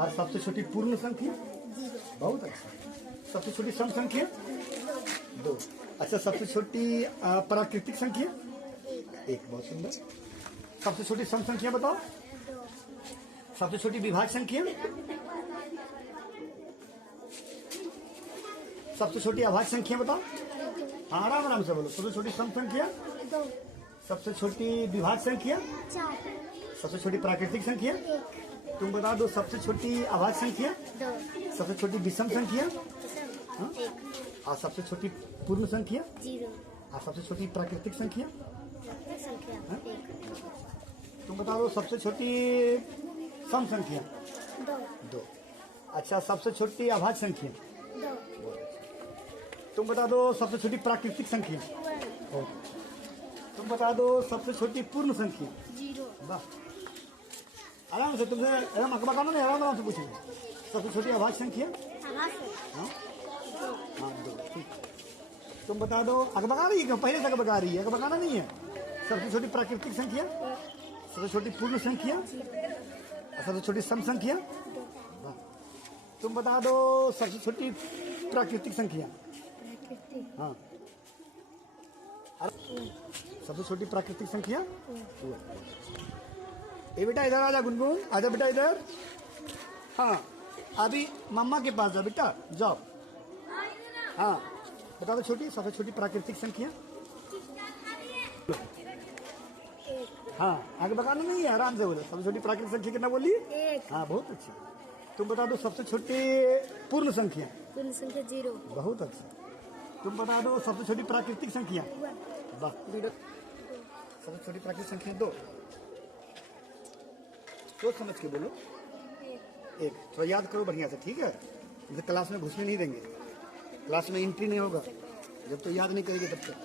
और सबसे छोटी पूर्ण संख्या? बहुत अच्छा। सबसे छोटी सम संख्या? 2। अच्छा, सबसे छोटी प्राकृतिक संख्या? 1। बहुत सुंदर। सबसे छोटी सम संख्या बताओ। सबसे छोटी विभाज्य संख्या? सबसे छोटी अभाज्य संख्या बताओ। हाँ, आराम आराम से बोलो। सबसे छोटी सम संख्या? 2। सबसे छोटी विभाज्य संख्या? 4। सबसे छोटी प्राकृतिक संख्या? 1। तुम बता दो। सबसे छोटी अभाज्य संख्या? 2। सबसे छोटी विषम संख्या? 1। और सबसे छोटी पूर्ण संख्या? 0। और सबसे छोटी प्राकृतिक संख्या? संख्या 1। तुम बता दो। सबसे छोटी सम संख्या? 2। अच्छा, सबसे छोटी अभाज्य संख्या? 2। तुम बता दो। सबसे छोटी प्राकृतिक संख्या? 1। तुम बता दो। सबसे छोटी पूर्ण संख्या? 0। वाह, आराम से। तुमसे एकदम अकबकाना नहीं, आराम आराम से पूछेंगे। सबसे छोटी अभाज्य संख्या? हाँ, 2। ठीक। तुम बता दो। अकबका रही है? पहले से अकबका रही है, अकबकाना नहीं है। सबसे छोटी प्राकृतिक संख्या? सबसे छोटी पूर्ण संख्या? और सबसे छोटी सम संख्या? वाह। तुम बता दो। सबसे छोटी प्राकृतिक संख्या? हाँ, सबसे छोटी प्राकृतिक संख्या? ए बेटा, इधर आजा। गुनगुन, आजा बेटा इधर। हाँ, अभी मम्मा के पास जाओ बेटा, जाओ। हाँ, बता दो। छोटी सबसे छोटी प्राकृतिक संख्या? हाँ, आगे बताना नहीं है, आराम से बोलो। सबसे छोटी प्राकृतिक संख्या कितना बोली? 1। हाँ, बहुत अच्छा। तुम बता दो। सबसे छोटी पूर्ण संख्या? पूर्ण संख्या 0। बहुत अच्छा। तुम बता दो। सबसे छोटी प्राकृतिक संख्या? वाह। सबसे छोटी प्राकृतिक संख्या 2। सोच समझ के बोलो। 1। थोड़ा याद करो बढ़िया से, ठीक है? मुझे क्लास में घुसने नहीं देंगे, क्लास में एंट्री नहीं होगा जब तो याद नहीं करेंगे तब तक।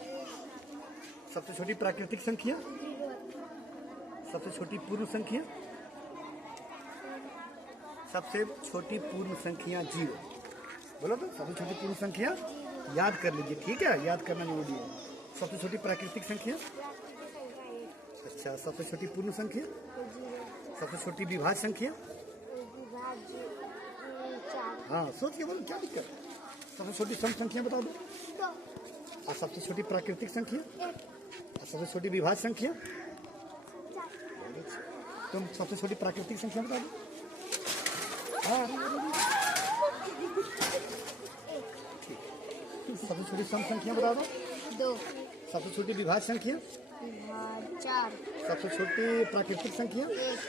सबसे छोटी प्राकृतिक संख्या? सबसे छोटी पूर्ण संख्या? सबसे छोटी पूर्ण संख्या 0। बोलो तो। सबसे छोटी पूर्ण संख्या याद कर लीजिए, ठीक है? याद करना जरूरी है। सबसे छोटी प्राकृतिक संख्या? अच्छा, सबसे छोटी पूर्ण संख्या? सबसे छोटी विभाज्य संख्या? हाँ, सोच के बोलो, क्या दिक्कत है? सबसे छोटी सम संख्या बता दो। 2। और सबसे छोटी प्राकृतिक संख्या? 1। और सबसे छोटी विभाज्य संख्या? तुम सबसे छोटी प्राकृतिक संख्या बता दो। हाँ, सबसे छोटी सम संख्या बता दो। 2। सबसे छोटी विभाज्य संख्या? 4। सबसे छोटी प्राकृतिक संख्या? 1।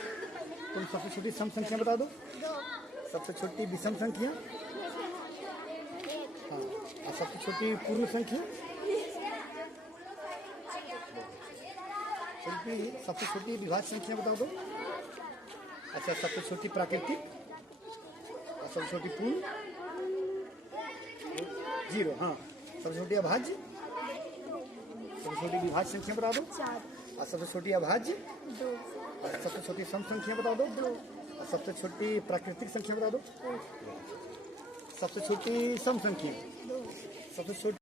तुम सबसे छोटी सम संख्या बता दो। 2। सबसे छोटी विषम संख्या? 1। हाँ, और सबसे छोटी पूर्ण संख्या? सबसे छोटी विभाज्य संख्या बता दो। अच्छा, सबसे छोटी प्राकृतिक और सबसे छोटी पूर्ण? 0। हाँ, सबसे छोटी अभाज्य? सबसे छोटी विभाज्य संख्या बता दो। 4। और सबसे छोटी अभाज्य? 2। और सबसे छोटी सम संख्या बता दो। 2। और सबसे छोटी प्राकृतिक संख्या बता दो। 1। सबसे छोटी सम संख्या? 2। सबसे छोटी